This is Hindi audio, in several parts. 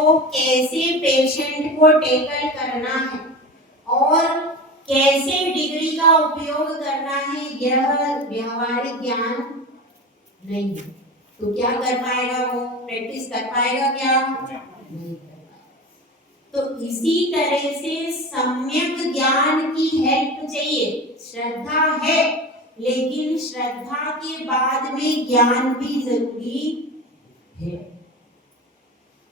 तो कैसे पेशेंट को टैकल करना है और कैसे डिग्री का उपयोग करना है, यह व्यवहारिक ज्ञान नहीं है। तो क्या कर पाएगा वो? प्रैक्टिस कर पाएगा क्या? नहीं कर पाएगा। तो इसी तरह से सम्यक ज्ञान की हेल्प चाहिए। श्रद्धा है, लेकिन श्रद्धा के बाद में ज्ञान भी जरूरी है।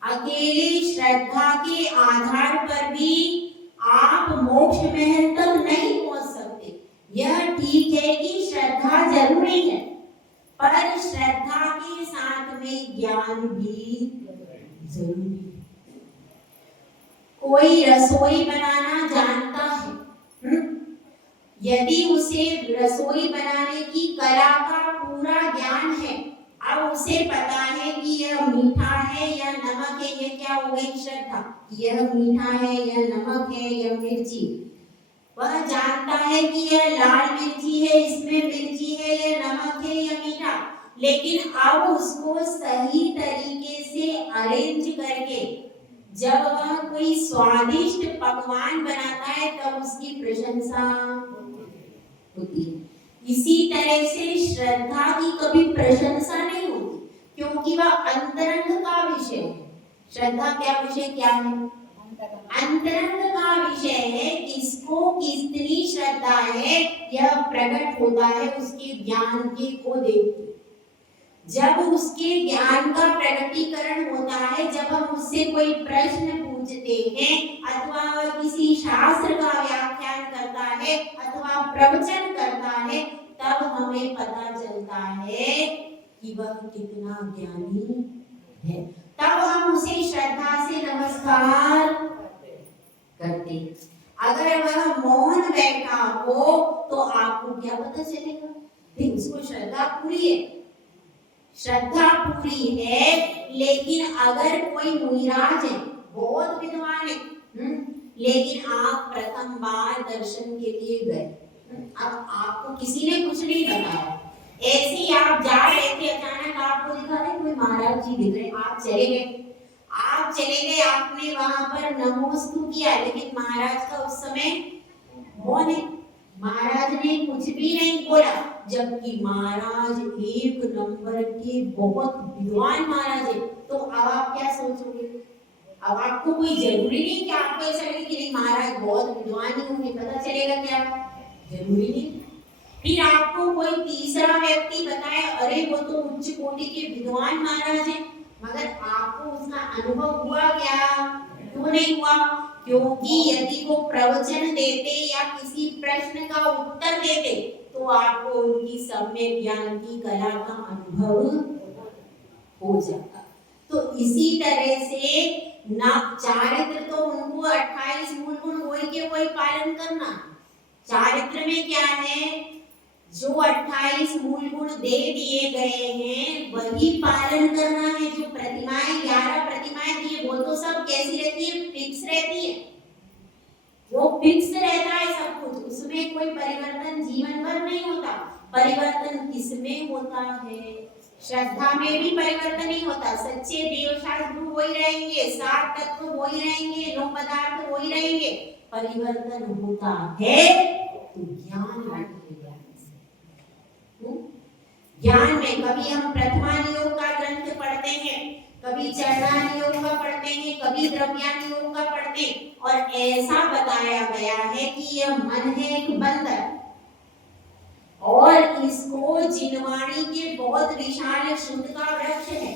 अकेले श्रद्धा के आधार पर भी आप मोक्ष महल तक नहीं पहुंच सकते। यह ठीक है कि श्रद्धा जरूरी है, पर श्रद्धा के साथ में ज्ञान भी जरूरी है। कोई रसोई बनाना जानता है, यदि उसे रसोई बनाने की कला का पूरा ज्ञान है, अब उसे पता है कि यह मीठा है या नमक है, यह क्या हो गई? श्रद्धा। यह मीठा है, यह नमक है, यह मिर्ची। वह जानता है कि यह लाल मिर्ची है, इसमें मिर्ची है, यह नमक है या मीठा। लेकिन अब उसको सही तरीके से अरेंज करके जब वह कोई स्वादिष्ट पकवान बनाता है तब उसकी प्रशंसा होती है। इसी तरह से श्रद्धा की कभी प्रशंसा नहीं होती, क्योंकि वह अंतरंग का विषय है। श्रद्धा क्या विषय क्या है? अंतरंग का विषय है। किसको कितनी श्रद्धा है यह प्रकट होता है उसके ज्ञान के को देखते। जब उसके ज्ञान का प्रकटीकरण होता है, जब हम उससे कोई प्रश्न पूछते हैं अथवा किसी शास्त्र का व्याख्यान करता है अथवा प्रवचन करता है, तब हमें पता चलता है कि वह कितना ज्ञानी है। तब हम उसे श्रद्धा से नमस्कार करते। अगर वह मौन बैठा हो तो आपको क्या पता चलेगा? उसको श्रद्धा पूरी है, श्रद्धा पूरी है। लेकिन अगर कोई मुनिराज है, बहुत विद्वान है, लेकिन आप प्रथम बार दर्शन के लिए गए, अब आपको किसी ने कुछ नहीं बताया, ऐसे ही आप जा रहे थे, अचानक आपको दिखा दे कोई महाराज जी दिख रहे, आप चले गए। आपने वहां पर नमोस्तु किया, लेकिन महाराज का उस समय मौन है, महाराज ने कुछ भी नहीं बोला, जबकि महाराज एक नंबर के बहुत विद्वान महाराज है। तो अब आप क्या सोचोगे? अब आपको कोई जरूरी नहीं कि आपको ऐसा लगे कि नहीं महाराज बहुत विद्वान ही होंगे, पता चलेगा क्या? जरूरी नहीं। फिर आपको कोई तीसरा व्यक्ति बताए अरे वो तो उच्च कोटि के विद्वान महाराज हैं, मगर आपको उसका अनुभव हुआ क्या? क्यों नहीं हुआ? क्योंकि यदि वो प्रवचन देते या किसी प्रश्न का उत्तर देते तो आपको उनकी सम्यक ज्ञान की कला का अनुभव हो जाता। तो इसी तरह से ना चारित्र तो उनको 28 मूल गुण वही के वही पालन करना। चारित्र में क्या है? जो 28 मूल गुण दे दिए गए हैं वही पालन करना है। जो प्रतिमाएं 11 प्रतिमाएं दी वो तो सब कैसी रहती है? फिक्स रहती है, वो फिक्स रहता है सब कुछ, उसमें कोई परिवर्तन जीवन भर नहीं होता। परिवर्तन किसमें होता है? श्रद्धा में भी परिवर्तन नहीं होता। सच्चे देवशास्त्र वही रहेंगे, 7 तत्व वही रहेंगे, 9 पदार्थ वही रहेंगे। परिवर्तन होता है तो ज्ञान ज्ञान में कभी हम प्रथमान योग का ग्रंथ पढ़ते हैं, कभी चरणान योग का पढ़ते हैं, कभी द्रव्यान योग का पढ़ते हैं, और ऐसा बताया गया है कि यह मन है एक बंदर और इसको जिनवाणी के बहुत विशाल शुद्ध का वृक्ष है,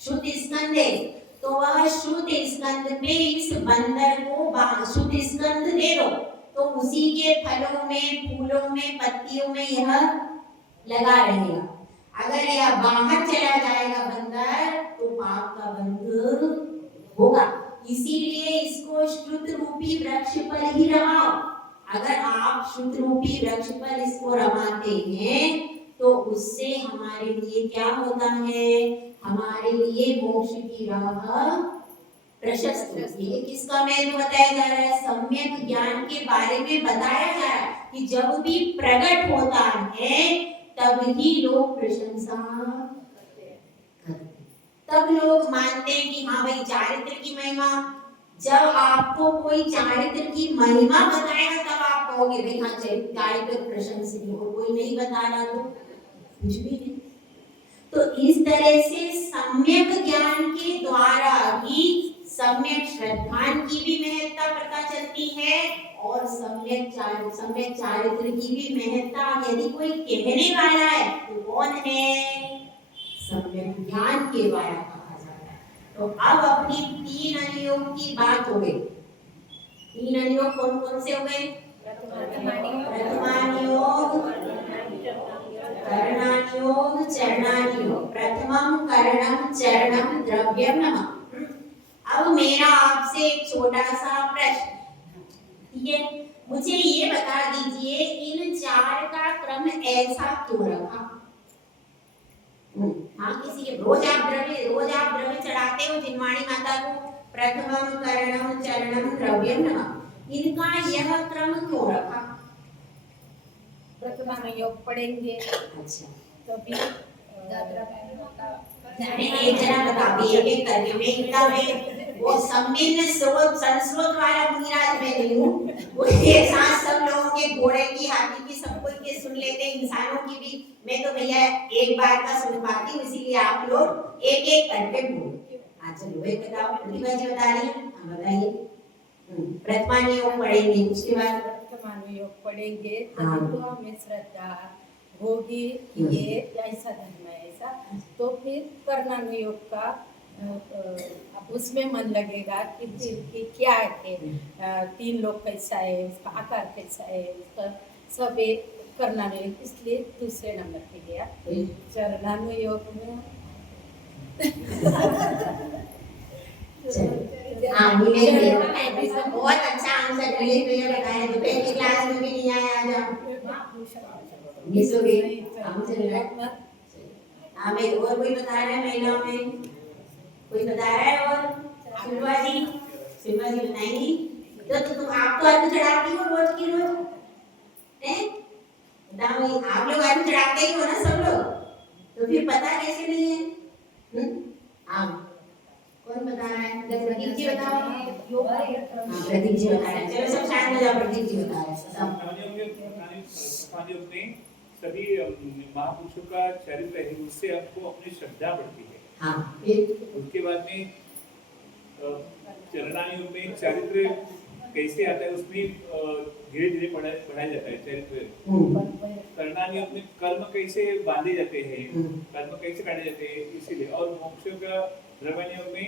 शुद्ध स्कंद है। तो वह शुद्ध स्कंद में इस बंदर को शुद्ध स्कंद दे दो तो उसी के फलों में, फूलों में, पत्तियों में यह लगा रहेगा। अगर यह बाहर चला जाएगा बंदर तो पाप का बंध होगा। इसीलिए इसको शुद्ध रूपी वृक्ष पर ही रमाओ। अगर आप शुद्ध रूपी वृक्ष पर इसको रमाते हैं तो उससे हमारे लिए क्या होता है? हमारे लिए मोक्ष की राह प्रशस्त होती है। किसका महत्व बताया जा रहा है? सम्यक ज्ञान के बारे में बताया जा रहा है कि जब भी प्रकट होता है तब ही लोग प्रशंसा करते, तब लोग मानते हैं कि हाँ भाई चारित्र की महिमा। जब आपको कोई चारित्र की महिमा बताएगा तब आप कहोगे भाई हाँ चारित्र प्रशंसनीय हो, कोई नहीं बता रहा तो कुछ भी नहीं। तो इस तरह से सम्यक ज्ञान के द्वारा ही सम्यक श्रद्धा की भी महत्ता पता चलती है और सम्यक चारित्र की भी महत्ता यदि कोई कहने वाला है तो कौन है? सम्यक ज्ञान के द्वारा कहा जाता है। तो अब अपनी 3 अनुयोग की बात हो गई। 3 अनुयोग कौन कौन से हो गए? प्रथमानुयोग, करणानुयोग, चरणानुयोग। प्रथमम करणम चरणम द्रव्यम नमः। अब मेरा आपसे एक छोटा सा प्रश्न, ठीक है, मुझे ये बता दीजिए इन 4 का क्रम ऐसा क्यों रखा? हाँ, किसी के रोज आप द्रव्य चढ़ाते हो जिनवाणी माता को, प्रथमम करणम चरणम द्रव्यम नमः, इनका यह क्रम क्यों रखा? प्रथमानुयोग पढ़ेंगे अच्छा, तो भी एक जना बता एक करके मैं इतना में वो सम्मिलन स्रोत संस्रोत वाला मुनिराज में नहीं हूँ, वो एक साथ सब लोगों के घोड़े की हाथी की सब कोई के सुन लेते हैं, इंसानों की भी। मैं तो भैया एक बार का सुन पाती हूँ, इसीलिए आप लोग एक एक करके बोलो। हाँ चलो भाई बताओ, प्रतिभा जी बता रही है, हाँ बताइए। प्रथमानुयोग पढ़ेंगे, उसके बाद प्रथमानुयोग पढ़ेंगे हाँ। तो हमें श्रद्धा होगी कि ये ऐसा धर्म है ऐसा, तो फिर करणानुयोग का अब उसमें मन लगेगा कि क्या है, 3 लोग कैसा है, उसका आकार कैसा है, उसका सब एक करणानुयोग, इसलिए दूसरे नंबर पे गया। चरणानुयोग में बहुत अच्छा आंसर नीलेश भैया बताया, जो पहली क्लास में भी नहीं आया आज आप मिस हो गई। हम चल रहा है। हाँ मैं और कोई बता रहा है महिलाओं में, कोई बता रहा है? और शिल्पा जी बताएंगी? तो तुम आप तो आलू चढ़ाती हो रोज की रोज, हैं? बताओ आप लोग आलू चढ़ाते ही हो ना सब लोग, तो फिर पता कैसे नहीं है? हाँ कौन बता रहा है? प्रदीप जी बताओ। प्रदीप जी बता रहे हैं, चलो सब शांत हो जाओ, प्रदीप जी बता रहे हैं। सभी महापुरुषों का चरित्र है, उससे आपको अपनी श्रद्धा बढ़ती है। हाँ, उसके बाद में चरणायुग में चरित्र कैसे आता है, उसमें धीरे धीरे बढ़ाया जाता है चरित्र। करणायुग में कर्म कैसे बांधे जाते हैं, कर्म कैसे काटे जाते हैं, इसीलिए। और मोक्ष का द्रव्ययोग में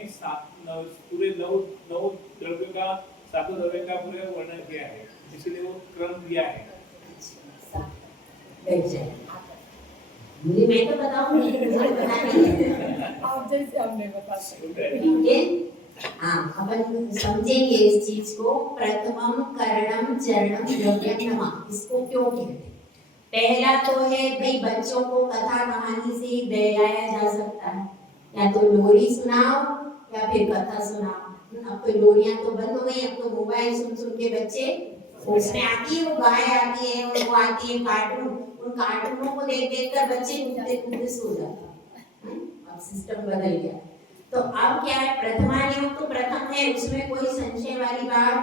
पूरे 9 द्रव्यों का, 7 द्रव्यों का पूरा वर्णन किया है, इसीलिए वो क्रम दिया है। मुझे मैं तो बताऊं, मुझे पता नहीं है। आप जैसे हमने बता सकते ठीक है, हाँ अपन समझेंगे इस चीज को। प्रथमम करणम चरणम द्रव्यम नमः, इसको क्यों कहते हैं? पहला तो है भाई बच्चों को कथा कहानी से ही बहलाया जा सकता है, या तो लोरी सुनाओ या फिर कथा सुनाओ। अब तो लोरियां तो बंद हो गई, अब तो मोबाइल सुन सुन के बच्चे, उसमें आती है वो गाय आती है और वो आती है कार्टून, उन कार्टूनों को देख देख कर बच्चे कूदते कूदते सो जाते हैं। अब सिस्टम बदल गया। तो अब क्या है, प्रथमानुयोग तो प्रथम है, उसमें कोई संशय वाली बात,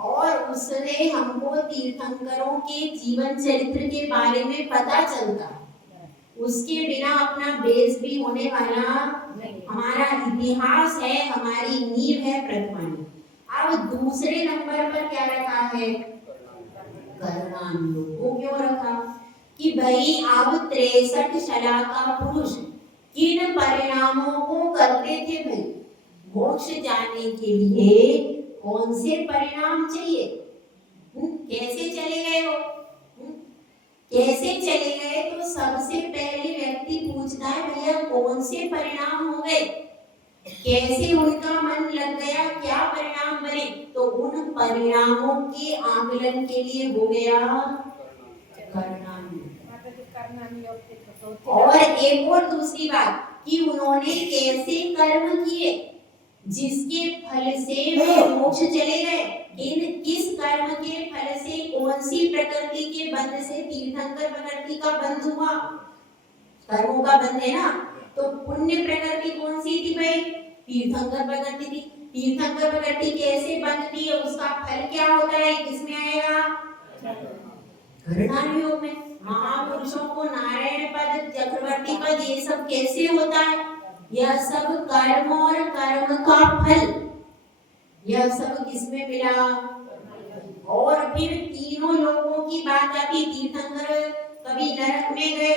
और उससे हमको तीर्थंकरों के जीवन चरित्र के बारे में पता चलता, उसके बिना अपना बेस भी होने वाला हमारा इतिहास है, हमारी नींव है प्रथमानुयोग। अब दूसरे नंबर पर क्या रखा है? करणानुयोग। वो क्यों रखा? कि भाई अब 63 शलाका पुरुष किन परिणामों को करते थे? भाई मोक्ष जाने के लिए कौन से परिणाम चाहिए? कैसे चले गए वो? कैसे चले गए? तो सबसे पहले व्यक्ति पूछता है भैया कौन से परिणाम हो गए, कैसे उनका मन लग गया, क्या परिणाम बने? तो उन परिणामों के आकलन के लिए हो गया करणानुयोग। और एक और दूसरी बात कि उन्होंने कैसे कर्म किए जिसके फल से वे मोक्ष चले गए, किस कर्म के फल से, कौन सी प्रकृति के बंध से तीर्थंकर प्रकृति का बंध हुआ? कर्मों का बंध है ना, तो पुण्य प्रकृति कौन सी थी भाई? तीर्थंकर प्रकृति थी। तीर्थंकर प्रकृति कैसे बनती है, उसका फल क्या होता है, किसमें आएगा? कर्णा योग में। महापुरुषों को नारायण पद, चक्रवर्ती पद, ये सब कैसे होता है? यह सब कर्म और कर्म का फल, यह सब किसमें मिला? और फिर तीनों लोगों की बात आती। तीर्थंकर कभी नरक में गए,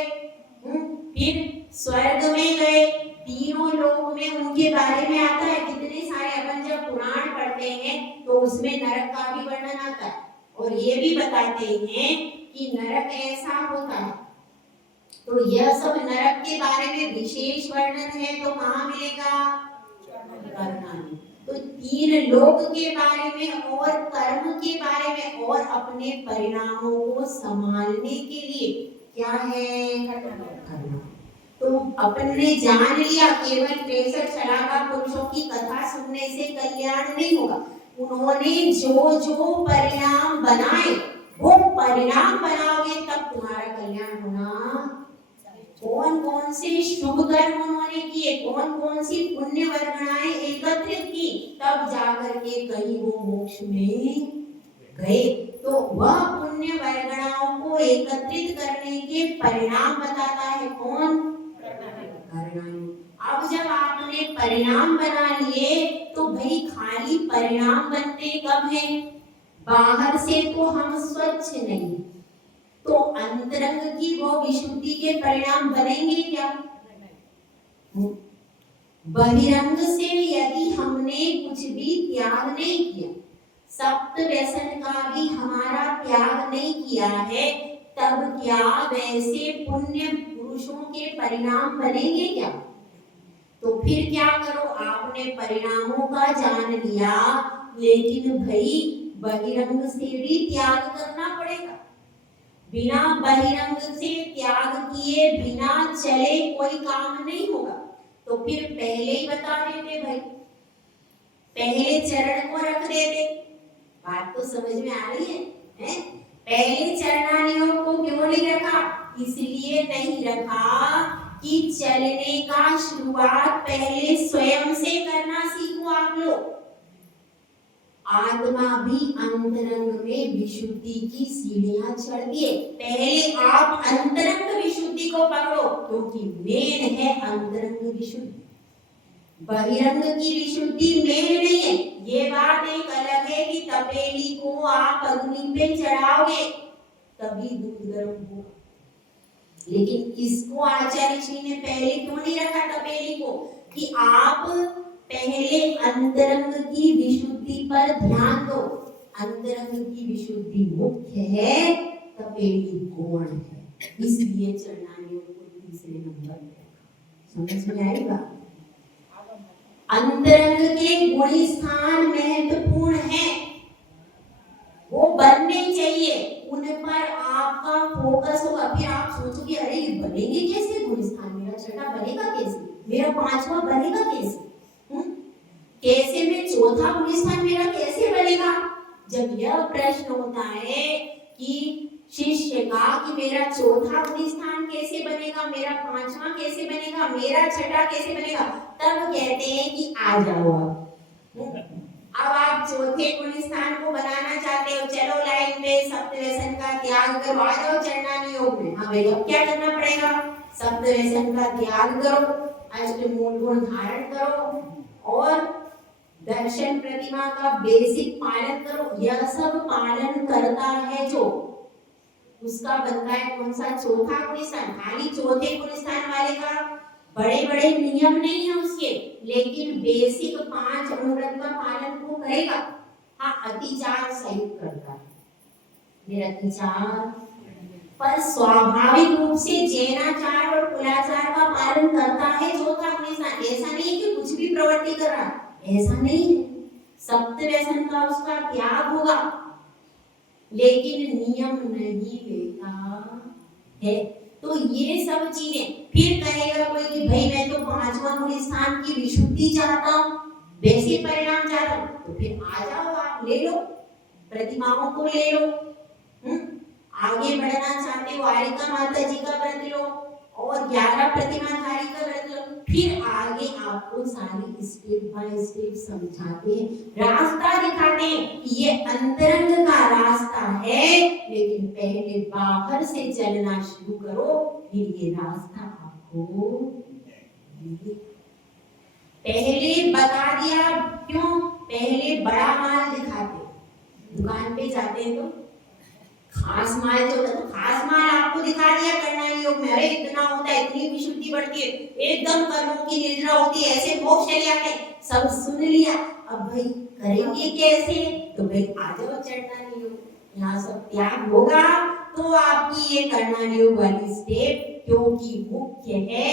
फिर स्वर्ग में गए, तीनों लोगों में उनके बारे में आता है। कितने सारे अपन जब पुराण पढ़ते हैं तो उसमें नरक का भी वर्णन आता है, और ये भी बताते हैं कि नरक ऐसा होता है। तो यह सब नरक के बारे में विशेष वर्णन है, तो कहाँ मिलेगा? कर्णानी। तो तीन लोक के बारे में और कर्म के बारे में और अपने परिणामों को संभालने के लिए क्या है? कर्म। तो अपन ने जान लिया, केवल 63 शलाका पुरुषों की कथा सुनने से कल्याण नहीं होगा। उन्होंने जो जो परिणाम बनाए, वो परिणाम बनाओगे तब तुम्हारा कल्याण होना। कौन कौन से शुभ कर्म उन्होंने किए, कौन कौन सी पुण्य वर्गणाएं एकत्रित की, तब जाकर के कहीं वो मोक्ष में गए। तो वह पुण्य वर्गणाओं को एकत्रित करने के परिणाम बताता है कौन? कर्णानी। अब जब आपने परिणाम बना लिए तो भाई खाली परिणाम बनते कब हैं? बाहर से तो हम स्वच्छ नहीं, तो अंतरंग की वो विशुद्धि के परिणाम बनेंगे क्या? बहिरंग से यदि हमने कुछ भी त्याग नहीं किया, सप्त व्यसन का भी हमारा त्याग नहीं किया है, तब क्या वैसे पुण्य पुरुषों के परिणाम बनेंगे क्या? तो फिर क्या करो, आपने परिणामों का जान लिया, लेकिन भाई बहिरंग से भी त्याग करना पड़ेगा। बिना बहिरंग से त्याग किए बिना चले कोई काम नहीं होगा। तो फिर पहले ही बता देते भाई, पहले चरण को रख देते। बात तो समझ में आ रही है, हैं? पहले चरणानियों को क्यों नहीं रखा? इसलिए नहीं रखा कि चलने का शुरुआत पहले स्वयं से करना सीखो आप लोग। आत्मा भी अंतरंग में विशुद्धि की सीढ़ियां चढ़ दिए। पहले आप अंतरंग विशुद्धि को पकड़ो, क्योंकि मेन है अंतरंग विशुद्धि, बहिरंग की विशुद्धि मेन नहीं है। ये बात एक अलग है कि तपेली को आप अग्नि पे चढ़ाओगे तभी दूध गर्म होगा, लेकिन इसको आचार्य जी ने पहले क्यों नहीं रखा तपेली को? कि आप पहले अंतरंग की विशुद्धि पर ध्यान दो। अंतरंग की विशुद्धि मुख्य है, तपेली गौण है, इसलिए चरणानियों को तीसरे नंबर पे। समझ में आएगा? अंतरंग के गुण स्थान महत्वपूर्ण है, वो बनने चाहिए, उन पर आपका फोकस होगा। फिर आप सोचोगे अरे ये बनेंगे कैसे गुण स्थान, मेरा छठा बनेगा कैसे, मेरा पांचवा बनेगा कैसे, कैसे में चौथा गुण स्थान मेरा कैसे बनेगा? जब यह प्रश्न होता है कि शिष्य का कि मेरा चौथा गुण स्थान कैसे बनेगा, मेरा पांचवा कैसे बनेगा, मेरा छठा कैसे बनेगा, तब कहते हैं कि आ जाओ अब आप चौथे गुण स्थान को बनाना चाहते हो, चलो लाइन पे सप्त व्यसन का त्याग करो, आ जाओ चरणानी योग में। हाँ भाई, अब क्या करना पड़ेगा? सप्त व्यसन का त्याग करो, अष्टमूल गुण धारण करो और दर्शन प्रतिमा का बेसिक पालन करो। यह सब पालन करता है जो, उसका बनता है कौन सा? चौथा गुण स्थान। खाली चौथे गुण स्थान वाले का बड़े बड़े नियम नहीं है उसके, लेकिन बेसिक 5 अनुव्रत का पालन वो करेगा। हाँ, अतिचार सहित करता है, निरतिचार, पर स्वाभाविक रूप से जैनाचार और कुलाचार का पालन करता है चौथा गुण स्थान। ऐसा नहीं है कि कुछ भी प्रवृत्ति कर रहा, ऐसा नहीं है। सप्त व्यसन का उसका त्याग होगा, लेकिन नियम नहीं लेता है। तो ये सब चीजें, फिर कहेगा कोई कि भाई मैं तो 5वां गुण स्थान की विशुद्धि चाहता हूँ, वैसे परिणाम चाहता हूँ, तो फिर आ जाओ, आप ले लो, प्रतिमाओं को ले लो। आगे बढ़ना चाहते हो, आरिका माता जी का व्रत लो और 11 प्रतिमाधारी का व्रत लो। फिर आगे आपको सारी स्टेप बाय स्टेप समझाते हैं, रास्ता दिखाते हैं कि ये अंतरंग का रास्ता है, लेकिन पहले बाहर से चलना शुरू करो, फिर ये रास्ता आपको पहले बता दिया। क्यों? पहले बड़ा माल दिखाते, दुकान पे जाते हैं तो खास माल जो होता है, खास माल आपको दिखा दिया करना योग में, अरे इतना होता है, इतनी विशुद्धि बढ़ती है, एकदम कर्मों की निद्रा होती है, ऐसे मोक्ष चले आते हैं, सब सुन लिया। अब भाई करेंगे कैसे? तो भाई आ जाओ चरणानी योग, यहाँ सब त्याग होगा तो आपकी ये करणानी योग वाली स्टेप, क्योंकि मुख्य है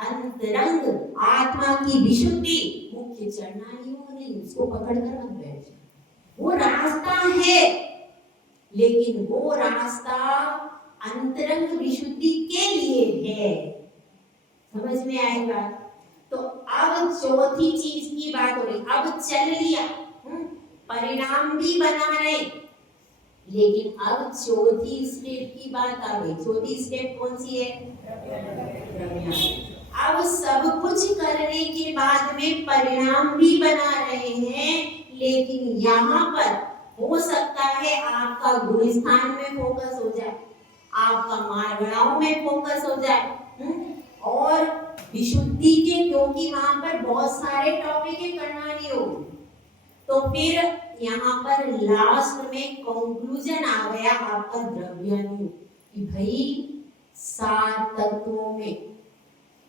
अंतरंग आत्मा की विशुद्धि, मुख्य चरणानी योग नहीं, उसको पकड़ कर मत बैठ जाओ, वो रास्ता है, लेकिन वो रास्ता अंतरंग विशुद्धि के लिए है। समझ में आई बात? तो अब चौथी चीज की बात हो रही, अब चल लिया, परिणाम भी बना रहे, लेकिन अब चौथी स्टेप की बात आ गई। चौथी स्टेप कौन सी है? अब सब कुछ करने के बाद में परिणाम भी बना रहे हैं, लेकिन यहाँ पर हो सकता है आपका गुरु स्थान में फोकस हो जाए, आपका मार्गणाओं में फोकस हो जाए, और विशुद्धि के, क्योंकि वहां पर बहुत सारे टॉपिक है करणानी योग, तो फिर यहाँ पर लास्ट में कंक्लूजन आ गया आपका द्रव्यानी योग कि भाई 7 तत्वों में,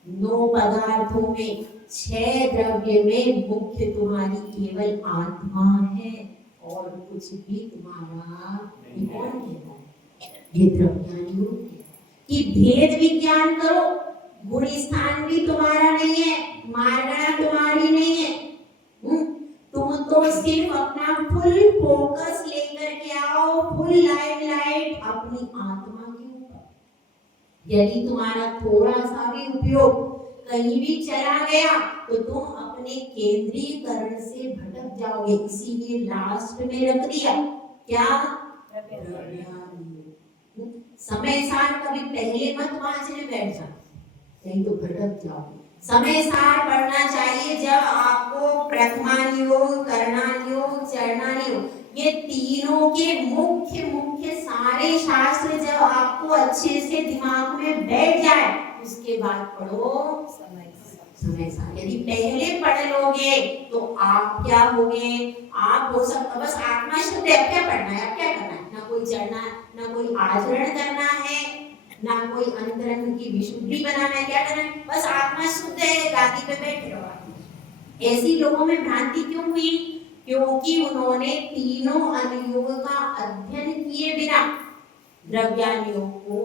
9 पदार्थों में, 6 द्रव्य में मुख्य तुम्हारी केवल आत्मा है, और कुछ भी तुम्हारा कौन कहता है? ये द्रव्यानी योग है कि भेद विज्ञान करो, गुण स्थान भी तुम्हारा नहीं है, मार्गणा तुम्हारी नहीं है, तुम तो सिर्फ अपना फुल फोकस लेकर के आओ, फुल लाइट अपनी आत्मा के ऊपर। यदि तुम्हारा थोड़ा सा भी उपयोग कहीं भी चला गया तो तुम अपने केंद्रीकरण से भटक जाओगे, इसीलिए लास्ट में रख दिया क्या? समय सार कभी पहले मत वांचने बैठ जाओ, नहीं तो भटक जाओगे। समय सार पढ़ना चाहिए जब आपको प्रथमानी योग, करणानी योग, चरणानी योग, ये तीनों के मुख्य सारे शास्त्र जब आपको अच्छे से दिमाग में बैठ जाए, उसके बाद पढ़ो समय सार। यदि पहले पढ़ लोगे तो आप क्या होगे? आप हो सकता बस आत्मा शुद्ध है, अब क्या पढ़ना है, अब क्या करना है, ना कोई चढ़ना, ना कोई आचरण करना है, ना कोई अंतरंग की विशुद्धि बनाना है, क्या करना है, बस आत्मा शुद्ध है, गादी पे बैठे रहो। ऐसी लोगों में भ्रांति क्यों हुई? क्योंकि उन्होंने तीनों अनुयोग का अध्ययन किए बिना द्रव्यानुयोग को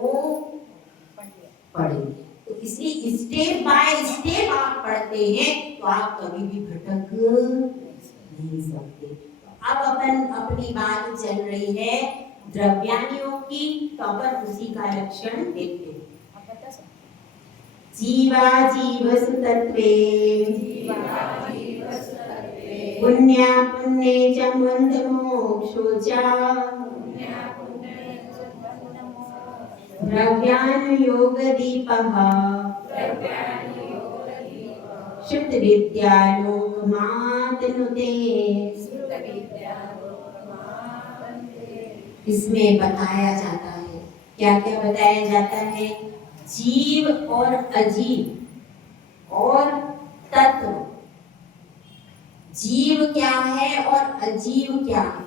पढ़े, तो इसलिए स्टेप बाय स्टेप आप पढ़ते हैं तो आप कभी भी भटक नहीं सकते। तो अब अपनी बात चल रही है द्रव्यानुयोग की, तो अपन उसी का लक्षण देखते हैं। जीवा जीवसु तत्वे पुण्य पुण्ये च मंद मोक्षो च द्रव्यानुयोग दीपः शुद्ध विद्यालोक मातनुते। इसमें बताया जाता है, क्या क्या बताया जाता है? जीव और अजीव और तत्व। जीव क्या है और अजीव क्या है,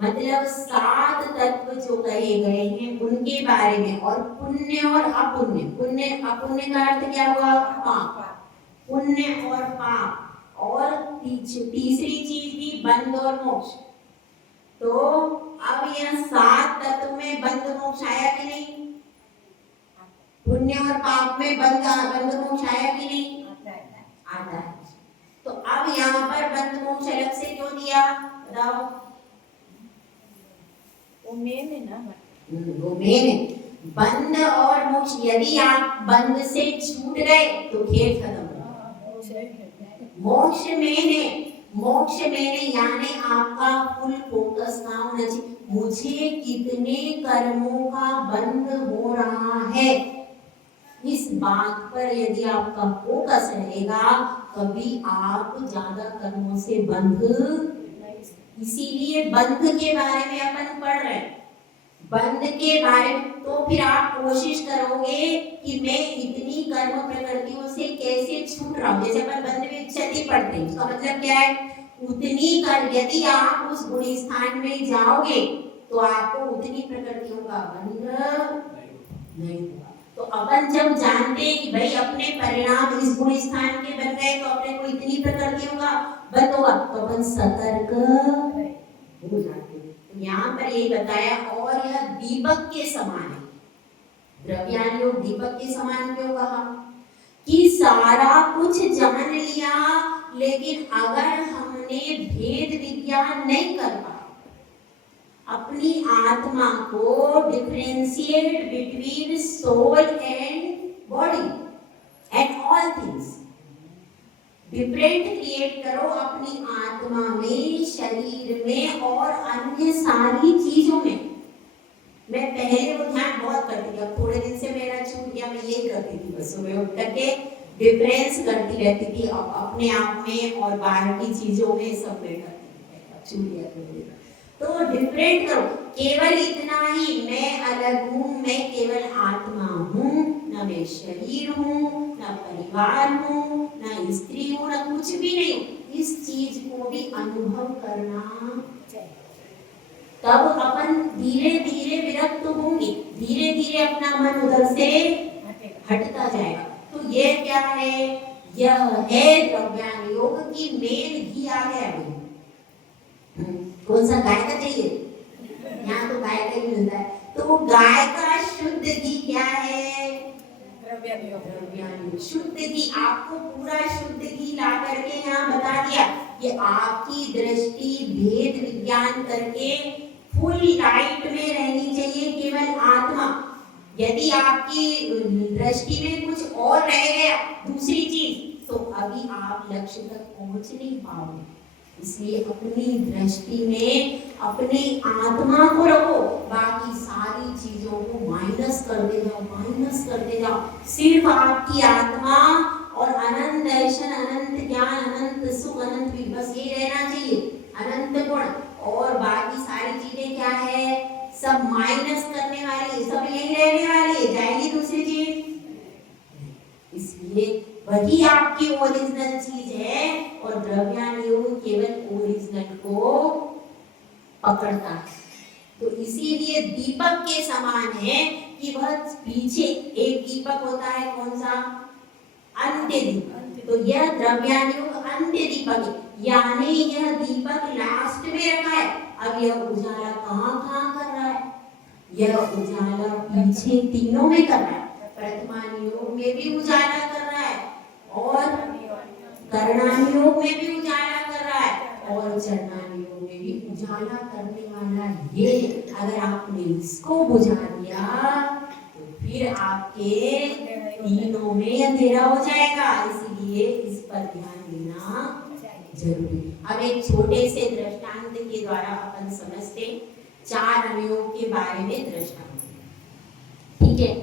मतलब 7 तत्व जो कहे गए हैं उनके बारे में, और पुण्य और अपुण्य। पुण्य अपुण्य का अर्थ क्या हुआ? पाप। पुण्य और पाप, और तीसरी चीज थी बंध और मोक्ष। तो अब यह 7 तत्व में बंध मोक्ष आया कि नहीं? पुण्य और पाप में बंध मोक्ष आया कि नहीं? आता है। तो अब यहाँ पर बंध मोक्ष अलग से क्यों दिया, बताओ? वो मेन है ना, वो मेन है। बंध और मोक्ष, यदि आप बंध से छूट गए तो खेल खत्म। मोक्ष मेन है, मोक्ष मेन यानी आपका फुल फोकस ना होना चाहिए, मुझे कितने कर्मों का बंध हो रहा है, इस बात पर यदि आपका फोकस रहेगा, कभी आप ज्यादा कर्मों से बंध, इसीलिए बंध के बारे में अपन पढ़ रहे हैं। बंध के बारे में तो फिर आप कोशिश करोगे कि मैं इतनी कर्म प्रकृतियों से कैसे छूट रहा हूँ। जैसे अपन बंध में क्षति पढ़ते हैं, उसका मतलब क्या है, उतनी कर, यदि आप उस गुण स्थान में जाओगे तो आपको उतनी प्रकृतियों का बंध नहीं होगा। तो अपन जब जानते हैं कि भाई अपने परिणाम इस गुण स्थान के बन गए तो अपने को इतनी प्रकृतियों का बंध होगा, तो अपन सतर्क हो जाते हैं। तो यहाँ पर ये बताया, और यह दीपक के समान है। द्रव्यान योग दीपक के समान क्यों कहा, कि सारा कुछ जान लिया, लेकिन अगर हमने भेद विज्ञान नहीं कर पाए, अपनी आत्मा को differentiate between soul and body and all things, different create करो अपनी आत्मा में, शरीर में और अन्य सारी चीजों में। मैं पहले वो ध्यान बहुत करती थी, अब थोड़े दिन से मेरा छूट गया, मैं यही करती थी, बस सुबह उठ करके डिफरेंस करती रहती थी अपने आप में और बाहर की चीजों में, सब में करती थी। तो डिफरेंट करो, केवल इतना ही, मैं अलग हूँ, मैं केवल आत्मा हूँ, न मैं शरीर हूँ, न परिवार हूँ, न स्त्री हूँ, न कुछ भी नहीं हूँ। इस चीज को भी अनुभव करना चाहिए, तब अपन धीरे धीरे विरक्त होंगे, धीरे धीरे अपना मन उधर से हटता जाएगा। तो ये क्या है, यह है द्रव्यान योग की मेन घी आ गया है। कौन सा गाय का चाहिए, यहाँ तो गाय का ही मिलता है। तो गाय का शुद्ध घी क्या है, द्रव्यान योग शुद्ध घी। आपको पूरा शुद्ध घी ला करके यहाँ बता दिया, कि आपकी दृष्टि भेद विज्ञान करके फुल लाइट में रहनी चाहिए, केवल आत्मा। यदि आपकी दृष्टि में कुछ और रह गया, दूसरी चीज, तो अभी आप लक्ष्य तक पहुंच नहीं पाओगे। इसलिए अपनी दृष्टि में अपनी आत्मा को रखो, बाकी सारी चीजों को माइनस करते जाओ, माइनस करते जाओ। सिर्फ आपकी आत्मा और अनंत दर्शन, अनंत ज्ञान, अनंत सुख, अनंत भी, बस ये रहना चाहिए, अनंत गुण। और बाकी सारी चीजें क्या है, सब माइनस करने वाली, सब यही रहने वाली, जाएगी दूसरी चीज। इसलिए वही आपकी ओरिजिनल चीज है, और द्रव्यान योग केवल ओरिजिनल को पकड़ता है। तो इसीलिए दीपक के समान है, कि वह पीछे एक दीपक होता है, कौन सा, अंत्य दीपक। तो यह द्रव्यान योग अंत्य दीपक है, यानी यह दीपक लास्ट में रखा है। अब यह उजाला कहाँ कहाँ कर रहा है, यह उजाला पीछे तीनों में कर रहा है। प्रथमान योग में भी उजाला कर रहा है, और करणान योग में भी उजाला कर रहा है, और चरणान योग में भी उजाला करने वाला ये। अगर आपने इसको बुझा दिया तो फिर आपके तीनों में अंधेरा हो जाएगा। इसलिए इस पर ध्यान देना जरूरी। अब एक छोटे से दृष्टांत के द्वारा अपन समझते 4 अवयव के बारे में दृष्टांत। ठीक है,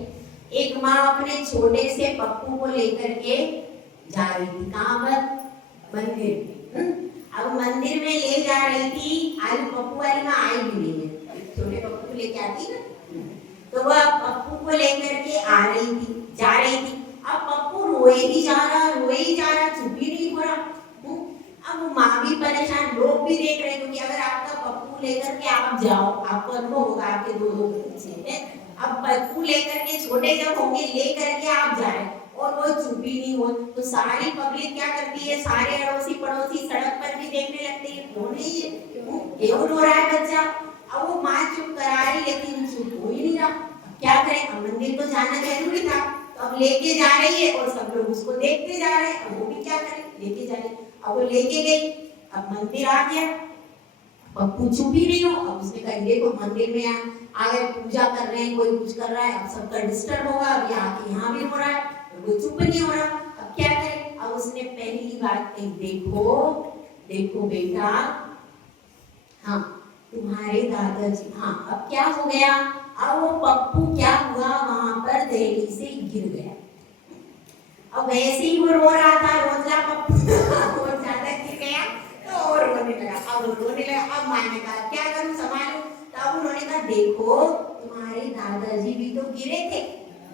एक माँ अपने छोटे से पप्पू को लेकर के जा रही थी, कहाँ पर, मंदिर। अब मंदिर में ले जा रही थी, आज पप्पू वाली माँ आई भी नहीं है, छोटे पप्पू को लेके आती ना, तो वह पप्पू को लेकर के आ रही थी, जा रही थी। अब पप्पू रोए ही जा रहा, चुप ही नहीं हो रहा। अब माँ भी परेशान, लोग भी देख रहे, क्योंकि अगर आपका पप्पू लेकर के आप जाओ, आपको अनुभव होगा, आपके 2 बच्चे हैं, अब पप्पू लेकर के छोटे जब होंगे, लेकर के आप जा रहे और वो चुप ही नहीं हो, तो सारी पब्लिक क्या करती है, सारे अड़ोसी पड़ोसी सड़क पर भी देखने लगते हैं, कौन है ये, क्यों रो रहा है बच्चा। अब वो माँ चुप करा रही, लेकिन चुप हो ही नहीं रहा। क्या करें, अब मंदिर तो जाना जरूरी था, तो अब लेके जा रही है और सब लोग उसको देखते जा रहे हैं। अब वो भी क्या करें, लेके जा रही। अब वो लेके गई, अब मंदिर आ गया, पप्पू चुप ही नहीं हो। अब उसने कहा देखो मंदिर में आगे पूजा कर रहे हैं, कोई कुछ कर रहा है, अब सबका डिस्टर्ब होगा, अब यहाँ भी हो रहा है, वो चुप नहीं हो रहा। अब क्या करें, अब उसने पहली बात कही, देखो बेटा, हाँ तुम्हारे दादाजी, हाँ अब क्या हो गया, अब वो पप्पू क्या हुआ, वहां पर दहलीज से गिर गया। अब वैसे ही वो रो रहा था, रोजला वो ज्यादा गिर गया तो और रोने लगा। अब वो रोने लगा, अब माँ ने कहा क्या करूं, संभालूं? तब उन्होंने कहा देखो तुम्हारे दादाजी भी तो गिरे थे,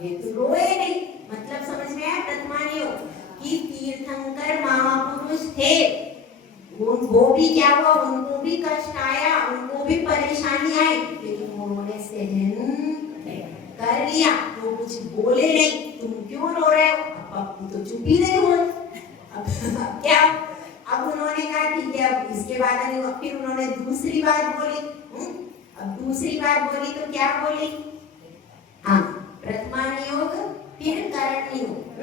ये तो रोए नहीं। मतलब समझ में आया प्रतिमानियों कि तीर्थंकर महापुरुष थे, वो भी क्या हुआ, उनको भी कष्ट आया, उनको भी परेशानी आई, लेकिन उन्होंने सहन कर लिया। वो कुछ बोले नहीं, तुम क्यों रो रहे हो? अब तो चुप ही नहीं हुए। अब क्या, अब उन्होंने कहा ठीक है, अब इसके बाद फिर उन्होंने दूसरी बात बोली। अब दूसरी बात बोली तो क्या बोली? हाँ, प्रथमान योग फिर करण योग,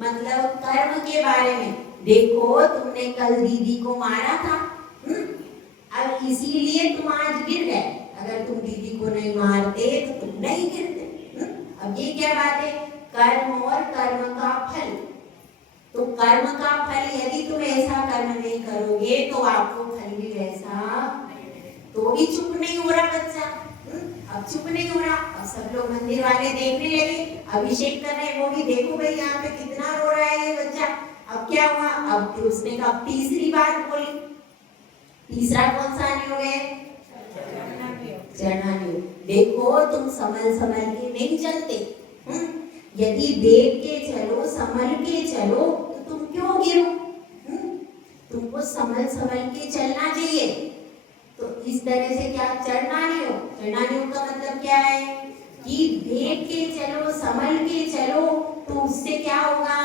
मतलब कर्म के बारे में। देखो तुमने कल दीदी को मारा था, अब इसीलिए तुम आज गिर गए, अगर तुम दीदी को नहीं मारते तो तुम नहीं गिरते। अब ये क्या बात है? कर्म और कर्म का फल। तो कर्म का फल यदि तुम ऐसा कर्म नहीं करोगे तो आपको फल भी वैसा। तो भी चुप नहीं हो रहा बच्चा, अब चुप नहीं हो रहा। अब सब लोग मंदिर वाले देखने लगे, अभिषेक कर रहे, वो भी देखो भाई यहाँ पे कितना रो रहा है ये बच्चा। अब क्या हुआ? अब उसने कहा तीसरी बात बोली। तीसरा कौन सा योग है? चढ़ना योग। देखो तुम संभल संभल के नहीं चलते, यदि देख के चलो, संभल के चलो, तो तुम क्यों गिरो? तुमको संभल संभल के चलना चाहिए। तो इस तरह से क्या चढ़ना योग? चढ़ना योग का मतलब क्या है कि देख के चलो, संभल के चलो, तो उससे क्या होगा?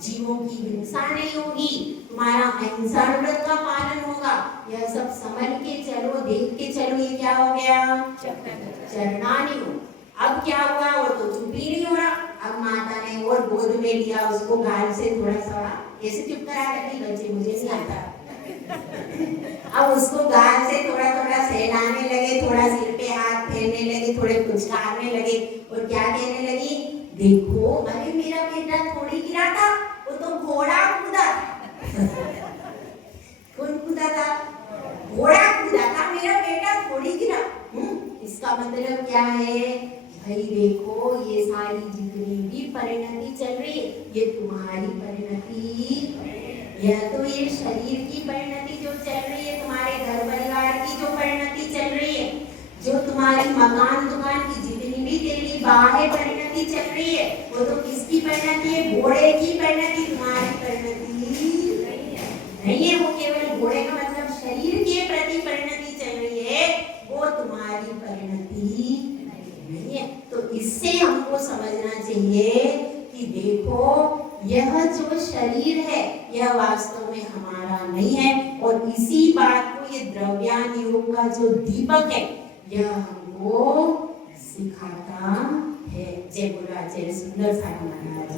जीवों की हिंसा नहीं होगी, तुम्हारा अहिंसा व्रत का पालन होगा। यह सब संभल के चलो, देख के चलो, ये क्या हो गया? चढ़ना योग। अब क्या हुआ? वो तो चुप ही नहीं हो रहा। अब माता ने और गोद में लिया उसको, गाल से थोड़ा सा ऐसे चुप करा करती, बच्चे मुझे नहीं आता। अब उसको गाल से थोड़ा थोड़ा सहलाने लगे, थोड़ा सिर पे हाथ फेरने लगे, थोड़े पुचकारने लगे और क्या कहने लगी? देखो अरे मेरा बेटा थोड़ी गिरा था, वो तो घोड़ा कूदा। कौन कूदा था? घोड़ा कूदा था, मेरा बेटा थोड़ी गिरा। इसका मतलब क्या है? भाई देखो ये सारी जितनी भी परिणति चल रही है, ये तुम्हारी परिणति, यह तो ये शरीर की परिणति जो चल रही है, तुम्हारे घर परिवार की जो परिणति चल रही है, जो तुम्हारी मकान दुकान की जितनी भी तेरी बाह्य परिणति चल रही है, वो तो किसकी परिणति है? घोड़े की परिणति, तुम्हारी परिणति नहीं है। वो केवल घोड़े का मतलब शरीर के प्रति परिणति चल रही है, वो तुम्हारी परिणति नहीं है। तो इससे हमको समझना चाहिए कि देखो यह जो शरीर है यह वास्तव में हमारा नहीं है, और इसी बात को ये द्रव्यान योग का जो दीपक है यह हमको सिखाता है। जय बोला, जय सुंदर सा महाराज।